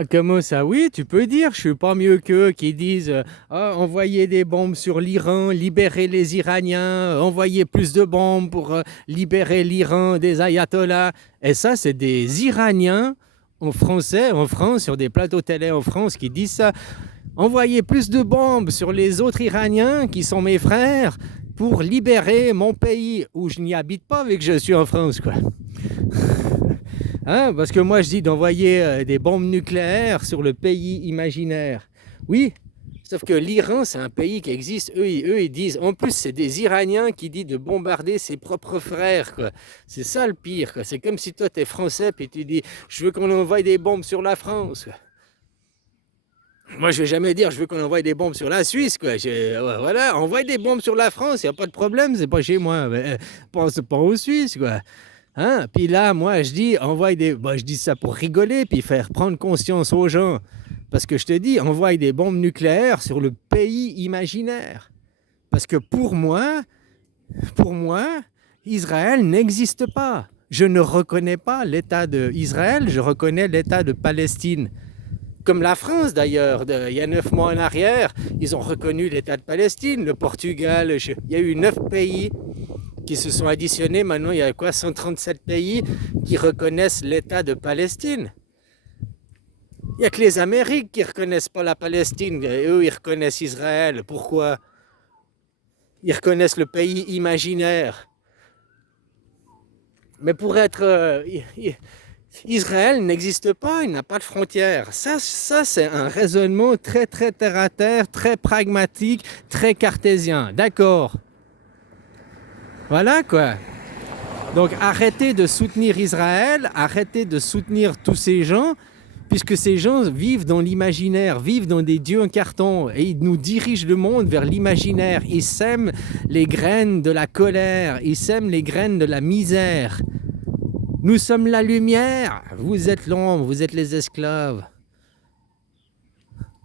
Ah, comment ça? Oui, tu peux dire, je suis pas mieux qu'eux qui disent ah, envoyer des bombes sur l'Iran, libérer les Iraniens, envoyer plus de bombes pour libérer l'Iran des ayatollahs. Et ça, c'est des Iraniens en français, en France, sur des plateaux télé en France qui disent ça. Envoyer plus de bombes sur les autres Iraniens qui sont mes frères pour libérer mon pays où je n'y habite pas vu que je suis en France, quoi. Hein, parce que moi, je dis d'envoyer des bombes nucléaires sur le pays imaginaire. Oui, sauf que l'Iran, c'est un pays qui existe. Ils disent, en plus, c'est des Iraniens qui disent de bombarder ses propres frères, quoi. C'est ça le pire, quoi. C'est comme si toi, tu es français, puis tu dis, je veux qu'on envoie des bombes sur la France, quoi. Moi, je vais jamais dire, je veux qu'on envoie des bombes sur la Suisse, quoi. Voilà, envoie des bombes sur la France, il n'y a pas de problème, c'est pas chez moi. Mais, pense pas aux Suisses, quoi. Hein? Puis là, moi, je dis, envoie des... Bon, je dis ça pour rigoler, puis faire prendre conscience aux gens. Parce que je te dis, envoie des bombes nucléaires sur le pays imaginaire. Parce que pour moi, Israël n'existe pas. Je ne reconnais pas l'État d'Israël, je reconnais l'État de Palestine. Comme la France d'ailleurs, il y a 9 mois en arrière, ils ont reconnu l'État de Palestine, le Portugal, il y a eu 9 pays qui se sont additionnés. Maintenant, il y a quoi, 137 pays qui reconnaissent l'État de Palestine. Il n'y a que les Amériques qui ne reconnaissent pas la Palestine. Et eux, ils reconnaissent Israël. Pourquoi? Ils reconnaissent le pays imaginaire. Mais pour être... Israël n'existe pas, il n'a pas de frontières. Ça c'est un raisonnement très, très terre-à-terre, très pragmatique, très cartésien. D'accord? Voilà quoi. Donc arrêtez de soutenir Israël, arrêtez de soutenir tous ces gens, puisque ces gens vivent dans l'imaginaire, vivent dans des dieux en carton, et ils nous dirigent le monde vers l'imaginaire. Ils sèment les graines de la colère, ils sèment les graines de la misère. Nous sommes la lumière, vous êtes l'ombre, vous êtes les esclaves.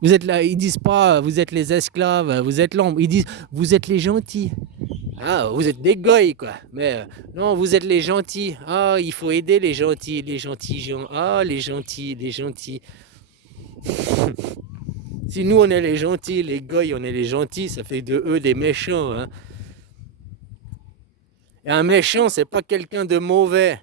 Vous êtes là, ils disent pas vous êtes les esclaves, vous êtes l'ombre, ils disent vous êtes les gentils. Ah, vous êtes des goïs, quoi. Mais non, vous êtes les gentils. Ah, il faut aider les gentils gens. Ah, les gentils, les gentils. Si nous, on est les gentils, les goïs, on est les gentils, ça fait de eux des méchants. Hein. Et un méchant, c'est pas quelqu'un de mauvais.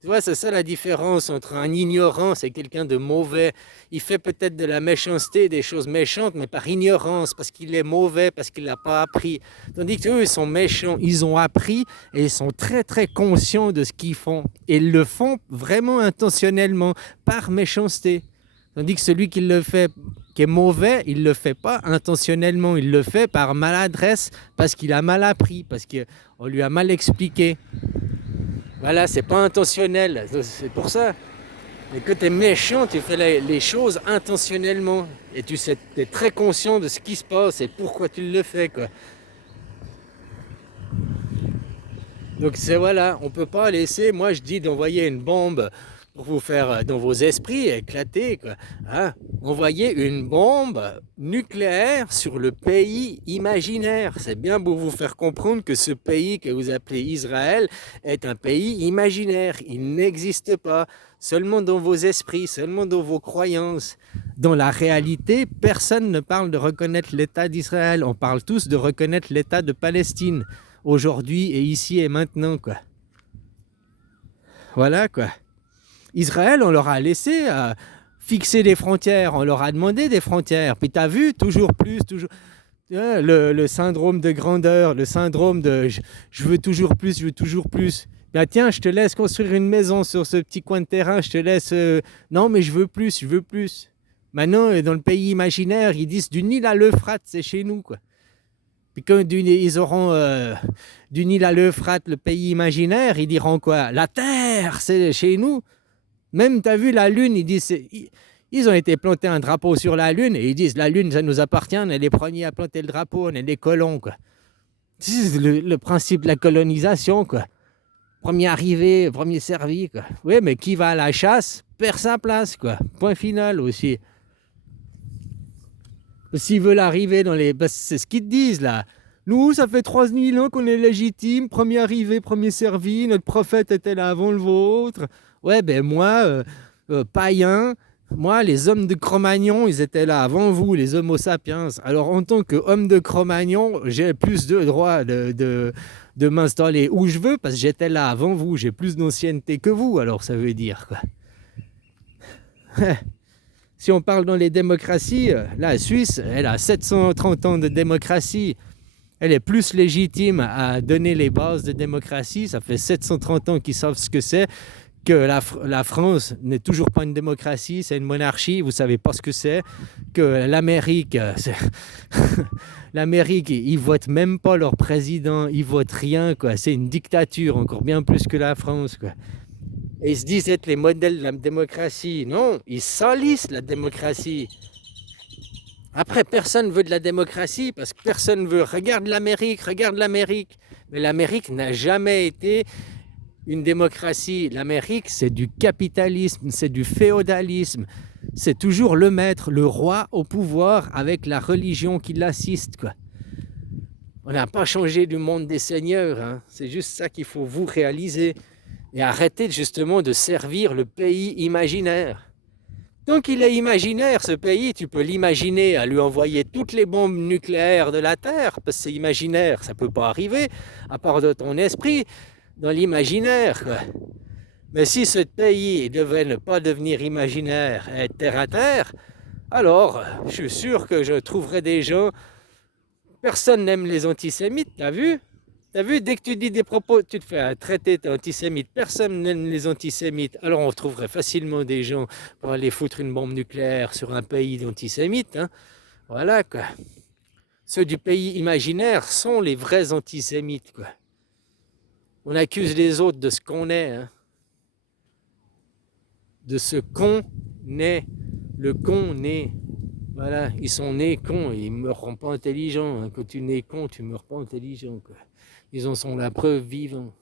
Tu vois, c'est ça la différence entre un ignorant, c'est quelqu'un de mauvais. Il fait peut-être de la méchanceté, des choses méchantes, mais par ignorance, parce qu'il est mauvais, parce qu'il n'a pas appris. Tandis qu'eux, ils sont méchants, ils ont appris et ils sont très très conscients de ce qu'ils font. Et ils le font vraiment intentionnellement, par méchanceté. Tandis que celui qui le fait, qui est mauvais, il ne le fait pas intentionnellement, il le fait par maladresse, parce qu'il a mal appris, parce qu'on lui a mal expliqué. Voilà, c'est pas intentionnel, c'est pour ça. Et quand tu es méchant, tu fais les choses intentionnellement. Et tu es très conscient de ce qui se passe et pourquoi tu le fais, quoi. Donc c'est voilà, on peut pas laisser, moi je dis d'envoyer une bombe pour vous faire dans vos esprits éclater, quoi. Hein? Envoyer une bombe nucléaire sur le pays imaginaire. C'est bien pour vous faire comprendre que ce pays que vous appelez Israël est un pays imaginaire. Il n'existe pas. Seulement dans vos esprits, seulement dans vos croyances. Dans la réalité, personne ne parle de reconnaître l'État d'Israël. On parle tous de reconnaître l'État de Palestine. Aujourd'hui et ici et maintenant, quoi. Voilà, quoi. Israël, on leur a laissé fixer des frontières, on leur a demandé des frontières. Puis tu as vu, toujours plus, toujours... Le syndrome de grandeur, le syndrome de je veux toujours plus, je veux toujours plus. Ben tiens, je te laisse construire une maison sur ce petit coin de terrain, je te laisse... Non, mais je veux plus, je veux plus. Maintenant, dans le pays imaginaire, ils disent du Nil à l'Euphrate, c'est chez nous, quoi. Puis quand ils auront du Nil à l'Euphrate, le pays imaginaire, ils diront quoi? La terre, c'est chez nous. Même, tu as vu la Lune, ils disent... Ils ont été planter un drapeau sur la Lune et ils disent la Lune, ça nous appartient, on est les premiers à planter le drapeau, on est des colons, quoi. C'est le principe de la colonisation, quoi. Premier arrivé, premier servi, quoi. Oui, mais qui va à la chasse perd sa place, quoi. Point final aussi. S'ils veulent arriver dans les... c'est ce qu'ils te disent, là. Nous, ça fait 3000 ans qu'on est légitime, premier arrivé, premier servi, notre prophète était là avant le vôtre. Ouais, ben moi, païen, Moi, les hommes de Cro-Magnon, ils étaient là avant vous, les Homo sapiens. Alors, en tant qu'homme de Cro-Magnon, j'ai plus de droit de m'installer où je veux parce que j'étais là avant vous. J'ai plus d'ancienneté que vous, alors ça veut dire quoi. Si on parle dans les démocraties, la Suisse, elle a 730 ans de démocratie. Elle est plus légitime à donner les bases de démocratie. Ça fait 730 ans qu'ils savent ce que c'est. Que la France n'est toujours pas une démocratie, c'est une monarchie, vous ne savez pas ce que c'est. Que l'Amérique, l'Amérique, ils votent même pas leur président, ils votent rien, quoi. C'est une dictature, encore bien plus que la France, quoi. Et ils se disent être les modèles de la démocratie. Non, ils salissent la démocratie. Après, personne veut de la démocratie parce que personne veut. Regarde l'Amérique, regarde l'Amérique. Mais l'Amérique n'a jamais été une démocratie. L'Amérique, c'est du capitalisme, c'est du féodalisme. C'est toujours le maître, le roi au pouvoir avec la religion qui l'assiste, quoi. On n'a pas changé du monde des seigneurs, hein. C'est juste ça qu'il faut vous réaliser. Et arrêter justement de servir le pays imaginaire. Donc il est imaginaire ce pays, tu peux l'imaginer à lui envoyer toutes les bombes nucléaires de la Terre, parce que c'est imaginaire, ça ne peut pas arriver, à part de ton esprit, dans l'imaginaire, quoi. Mais si ce pays devait ne pas devenir imaginaire et être terre à terre, alors je suis sûr que je trouverais des gens. Personne n'aime les antisémites, t'as vu? T'as vu, dès que tu dis des propos, tu te fais un traité antisémite, personne n'aime les antisémites. Alors on trouverait facilement des gens pour aller foutre une bombe nucléaire sur un pays d'antisémites, hein. Voilà, quoi. Ceux du pays imaginaire sont les vrais antisémites, quoi. On accuse les autres de ce qu'on est, hein. De ce qu'on est. Le con est. Voilà, ils sont nés cons, ils ne meurent pas intelligents, hein. Quand tu nais con, tu ne meurs pas intelligent, quoi. Ils en sont la preuve vivante.